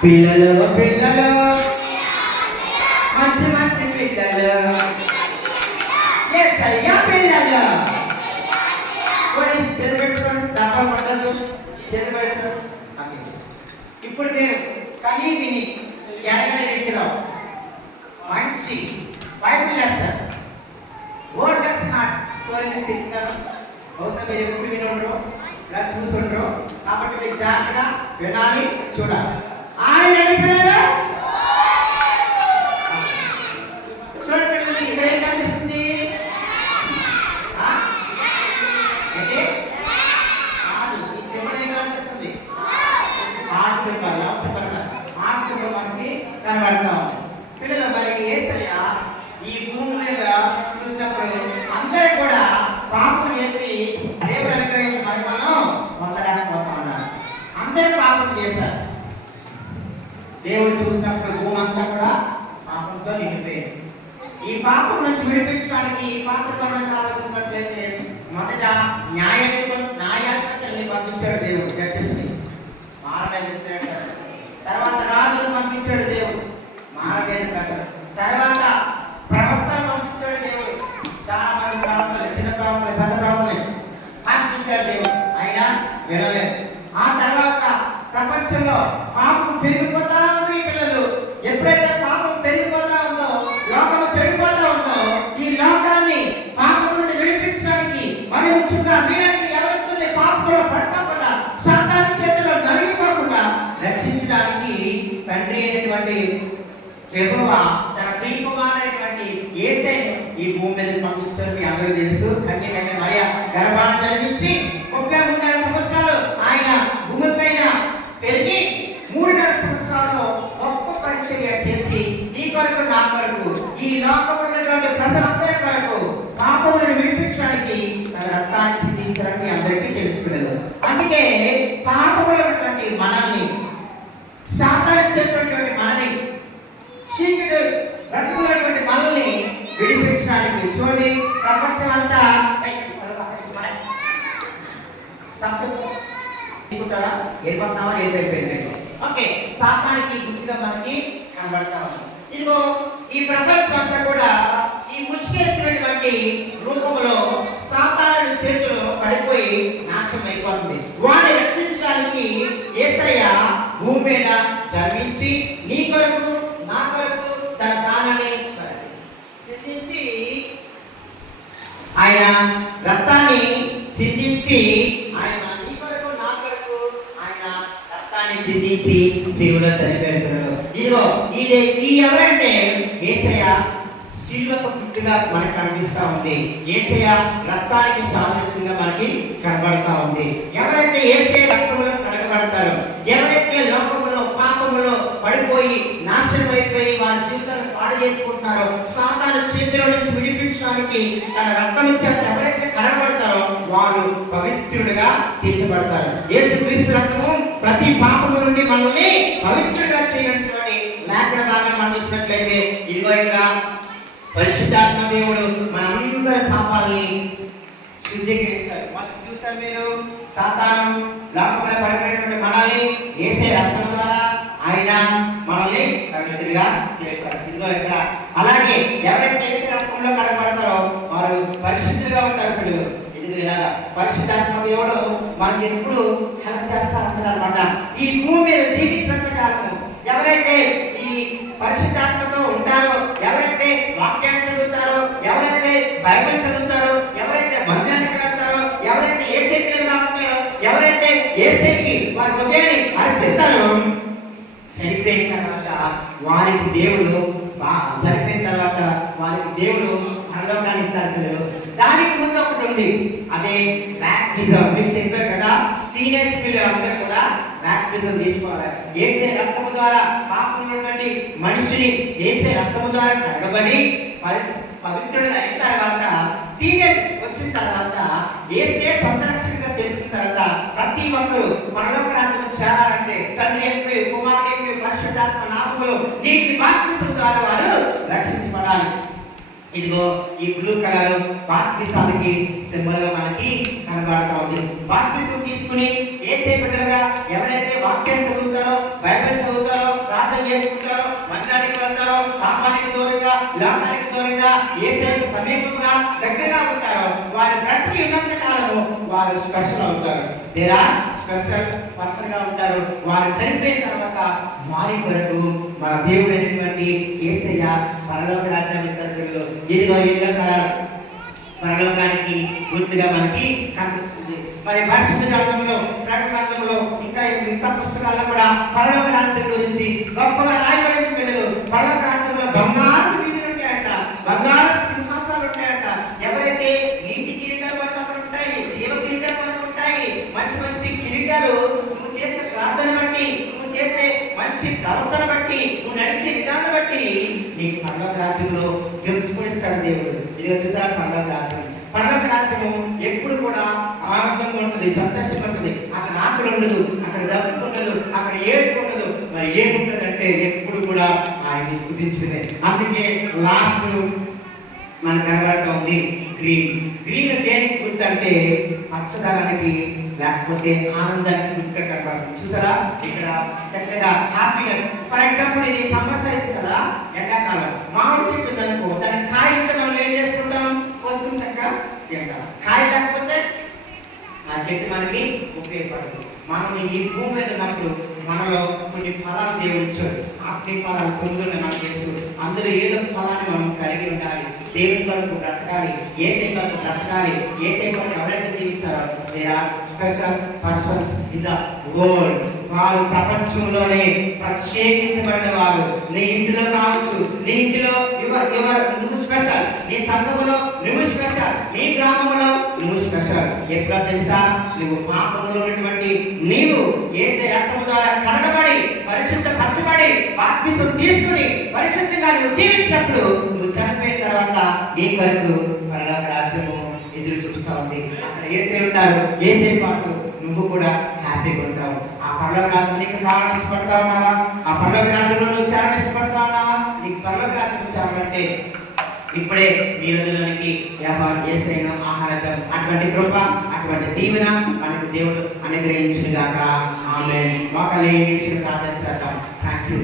పిల్లలు పిల్లలు మంచి మంచి పిల్లలు యేసయ్య పిల్లలు డబ్బా పట్టదు చెరువు. ఇప్పుడు నేను కనీ విని ఎరగని రీతిలో మంచి Bible lesson word does not స్టోరీని చెప్తాను. బహుశా మీరు ఎప్పుడు వినుండ్రో ఇలా చూసుండ్రో, కాబట్టి మీరు జాగ్రత్తగా వినాలి, చూడాలి. ఆయన నడిపినారా చూడండి పిల్లలు, ఇక్కడ ఏం కనిపిస్తుంది? అంటే ఈ సింబల్ ఏం కనిపిస్తుంది? హార్ట్ సింబల్, లవ్ సింబల్ కాదు, హార్ట్ సింబల్ మనకి కనబడతా ఉంది. పిల్లలు మరి యేసయ్య ఈ భూమి మీద చూసినప్పుడు అందరూ కూడా పాపం చేసి దేవుడు అనుగ్రహించిన మహిమను పొందడానికి పోతా ఉన్నారు. అందరూ పాపం చేశారు. దేవుడు చూసినప్పుడు భూమి అంతా కూడా పాపంతో నిండిపోయింది. ఈ పాపం నుంచి విడిపించడానికి ఈ పాత్రలో ఆలోచించినట్లయితే మొదట న్యాయాధిపతుల్ని పంపించాడు దేవుడు, జడ్జెస్ని మారవేదిస్తాడు. తర్వాత రాజును పంపించాడు దేవుడు, మారవేదిస్తాడు. తర్వాత ప్రవక్తలు పంపించాడు దేవుడు, చాలా మంది ప్రవక్తలు, చిన్న ప్రవక్తలు, పెద్ద ప్రవక్తలు పంపించాడు దేవుడు, అయినా వినలేదు. ఆ తర్వాత ప్రపంచంలో పాపం పెరిగిపోతా ఉంది. పిల్లలు, ఎప్పుడైతే పాపం పెరిగిపోతా ఉందో, లోకం చెడిపోతా ఉందో, ఈ లోకాన్ని పాపం నుండి విడిపించడానికి, మరి ముఖ్యంగా మీరంటే ఎవరిస్తుంది పాపంలో పడిపోకుండా, సాతాను చేతిలో నలిగిపోకుండా రక్షించడానికి తండ్రి అయినటువంటి యెహోవా తన ప్రియకుమారుడైనటువంటి యేసయ్యను ఈ భూమి మీద పంపించారు. మీ అందరూ తెలుసు. కన్యకైన మరియ గర్భాన జన్మించి 33 సంవత్సరాలు ఆయన భూమి పైన పెరిగి 3.5 సంవత్సరాలు గొప్ప పరిచర్య చేసి నీ కొరకు నా కొరకు ఈ లోకంలో ఉన్నటువంటి ప్రజలందరి కొరకు పాపములను విడిపించడానికి తన రక్తాన్ని చిందించడానికి అందరికీ తెలుసుకున్నారు. అందుకే పాపములో ఉన్నటువంటి మనల్ని, సాతాను చేతున్నటువంటి మనల్ని, చీకటి బ్రతుకున్నటువంటి మనల్ని విడిపించడానికి చూడండి ప్రపంచం అంతా ఏర్పడతావా ఏర్పడిపోయింది. ఓకే, సాతానికి గుర్తుగా మనకి కనబడతా ఉంది. ఇదిగో ఈ ప్రపంచం అంతా కూడా ఈ ముసుగేసినటువంటి రూపంలో సాతాను చేతులు పడిపోయి నాశనం అయిపోతుంది. వారిని రక్షించడానికి యేసయ్య భూమి మీద జన్మించి నీ కొరకు నా కొరకు తన ప్రాణాన్ని చిందించి, ఆయన రక్తాన్ని చిందించి, ఆయన నీ కొరకు నా కొరకు ఆయన రక్తాన్ని చిందించి శిలువలో చనిపోయారు. ఇదిగో ఈ ఎవరంటే యేసయ్య శిలువకు గుర్తుగా మనకు కనిపిస్తా ఉంది. యేసయ్య రక్తానికి సాదృశ్యంగా మనకి కనబడతా ఉంది. ఎవరైతే యేసయ్య రక్తంలో కడగబడతారో, ఎవరైతే లోకములో పాపములో పడిపోయి నాశనం అయిపోయి వారి జీవితాలను పాడు చేసుకుంటున్నారో, సాతాను చేతిలో నుంచి విడిపించడానికి తన రక్తం చేత ఎవరైతే కడగబడతారో వారు పవిత్రుడిగా తీర్చబడతారు. యేసుక్రీస్తు రక్తము ప్రతి పాపము నుండి మనల్ని పవిత్రుడిగా చేయనటువంటి లేఖన భాగాన్ని మనం చూసినట్లయితే ఇదిగో ఇక్కడ పరిశుద్ధాత్మ దేవుడు మనందరి పాపాలని శుద్ధీకరించారు. ఫస్ట్ చూస్తారు మీరు, సాతాను లోకంలో పడిపోయినటువంటి మనల్ని యేసే రక్తం ద్వారా ఆయన మనల్ని పవిత్రులుగా చేశారు. ఇదిగో ఇక్కడ అలాగే ఎవరైతే యేసే రక్తంలో కడగబడతారో వారు పరిశుద్ధులుగా ఉంటారు. పిల్లలు, ఇదిగో ఇలాగా పరిశుద్ధాత్మ దేవుడు మనకి ఎప్పుడు హెల్ప్ చేస్తా ఉంటారు అనమాట. ఈ భూమి మీద జీవించినంత కాలము ఎవరైతే ఈ పరిశుద్ధాత్మతో ఉంటారో, ఎవరైతే వాక్యాన్ని చదువుతారో, ఎవరైతే బైబిల్ చదువుతారో, ఎవరైతే మందిరానికి వెళ్తారో, ఎవరైతే యేసయ్యకి ఉంటారో, ఎవరైతే యేసయ్యకి వారి హృదయాన్ని అర్పిస్తారో, చనిపోయిన తర్వాత వారికి దేవుడు చనిపోయిన తర్వాత వారికి దేవుడు పరలోకాన్ని ఇస్తారు. పిల్లలు, దానికి ముందు ఒకటి ఉంది, అదే బ్యాప్టిజం. మీకు చెప్పారు కదా, టీనేజ్ పిల్లలందరూ కూడా బ్యాప్టిజం తీసుకోవాలి. యేసే రక్తము ద్వారా పాపం ఉన్నటువంటి మనిషిని యేసే రక్తము ద్వారా కడగబడి పవిత్రులు అయిన తర్వాత, టీనేజ్ వచ్చిన తర్వాత యేసే సొంత రక్షకుడిగా తెలుసుకున్న తర్వాత ప్రతి ఒక్కరూ పరలోక రాజ్యం చేరాలంటే తండ్రి యొక్క కుమారుని యొక్క పరిశుద్ధాత్మ నామములో నీటి బాప్తిసం ద్వారా వారు రక్షించబడాలి. ఇదిగో ఈ బ్లూ కలర్ బాప్తిసానికి సింబల్ గా మనకి కనబడతా ఉంది. బాప్తిసం తీసుకుని యేసే బిడ్డలుగా ఎవరైతే వాక్యాన్ని చదువుతారో, బైబిల్ చదువుతారో, చేసుకుంటారో, మందిరానికి వెళ్తారో, పాపానికి దూరంగా, లోకానికి దూరంగా, యేసుకు సమీపంగా దగ్గరగా ఉంటారో, వారి బ్రతికి ఉన్నంత కాలము వారు స్పెషల్ అవుతారు. దేరా స్పెషల్ పర్సన్ గా ఉంటారు. వారు చనిపోయిన తర్వాత వారి కొరకు మన దేవుడైనటువంటి యేసయ్య పరలోక రాజ్యం ఇస్తారు. పిల్లలు, ఇదిగో ఇల్లు కలర్ పరలోకానికి గుర్తుగా మనకి కనిపిస్తుంది. మరి పరిశుద్ధ గ్రంథంలో, ప్రకటన గ్రంథంలో, ఇంకా మిగతా పుస్తకాల్లో కూడా పరలోక రాజ్యం గురించి గొప్పగా రాయబడిన పిల్లలు. పరలోక రాజ్యంలో బంగారు వీధులు ఉంటాయంట, బంగారు సింహాసాలు ఉంటాయంట. ఎవరైతే నీతి కిరీటాలు మనకు అక్కడ ఉంటాయి, జీవ కిరీటాలు మనకు ఉంటాయి. మంచి మంచి కిరీటాలు నువ్వు చేసే ప్రార్థన బట్టి, నువ్వు చేసే మంచి ప్రవర్తన బట్టి, నువ్వు నడిచే విధానం బట్టి నీకు పరలోక రాజ్యంలో గెలుచుకొనిస్తాడు దేవుడు. ఇది చూసారా పరలోక రాజ్యం. పరలోక రాజ్యము ఎప్పుడు కూడా ఆనందంగా ఉంటుంది, సంతోషంగా ఉంటుంది. అక్కడ ఆకలి ఉండదు, అక్కడ డబ్బు ఉండదు, అక్కడ ఏడుపు ఉండదు. మరి ఏముంటుంది అంటే ఎప్పుడు కూడా ఆయన్ని స్తుతించడమే. అందుకే లాస్ట్ మనకు కనబడుతూ ఉంది గ్రీన్. గ్రీన్ దేనికి గుర్తు అంటే పచ్చదనానికి, లేకపోతే ఆనందానికి గుర్తుగా కనబడుతుంది. చూసారా ఇక్కడ చక్కగా హ్యాపీనెస్. ఫర్ ఎగ్జాంపుల్ ఇది సమ్మర్ అయితే కదా, ఎండాకాలం మామిడి చెట్టు ఉందనుకో, దాని కాయ ఉంటే మనం ఏం చేసుకుంటాం, కోసుకుని చక్కగా తింటాం. కాయ లేకపోతే ఆ చెట్టు మనకి ఉపయోగపడదు. మనం ఈ భూమి మీద ఉన్నప్పుడు మనలో కొన్ని ఫలాలు దేవుడు ఇచ్చాడు. ఆత్మీ ఫలాలు తొమ్మిది మనకు తెలుసు. అందులో ఏదో ఫలాన్ని మనం కలిగి ఉండాలి. దేవుని కొరకు బ్రతకాలి, యేసయ్య కొరకు బ్రతకాలి. యేసయ్య కొరకు ఎవరైతే జీవిస్తారో there are special persons in the world. వారు ప్రపంచంలోనే ప్రత్యేకించబడిన వారు. నీ ఇంటిలో కావచ్చు, నీ ఇంటిలో నువ్వు స్పెషల్, నీ సంఘములో నువ్వు స్పెషల్, నీ గ్రామంలో నువ్వు స్పెషల్. ఎప్పుడో తెలుసా, నువ్వు పాపంలో ఉన్నటువంటి నీవు యేసయ్య రక్తము ద్వారా కడగబడి, పరిశుద్ధపరచబడి, బాప్తిసం తీసుకుని పరిశుద్ధంగా నువ్వు జీవించినప్పుడు, నువ్వు చనిపోయిన తర్వాత నీ కొరకు పరలోక రాజ్యము ఎదురు చూస్తూ ఉంది. అక్కడ యేసయ్య ఉంటారు, యేసయ్య పాటు నువ్వు కూడా హ్యాపీగా ఉంటావు. ఆ పరలోక రాజ్యం నీకు కావాలని ఇష్టపడతా ఉన్నావా? ఆ పరలోక రాజ్యంలో నువ్వు చాలా ఇష్టపడతా ఉన్నావా? నీకు పరలోక రాజ్యం చాలంటే ఇప్పుడే నీ రోజులోనికి యేసయ్యను ఆహారం, అటువంటి కృప, అటువంటి దీవెన మనకు దేవుడు అనుగ్రహించును గాక. ఆమేన్. మోకాళ్ళు వేయించి ప్రార్థన చేద్దాం. థాంక్యూ.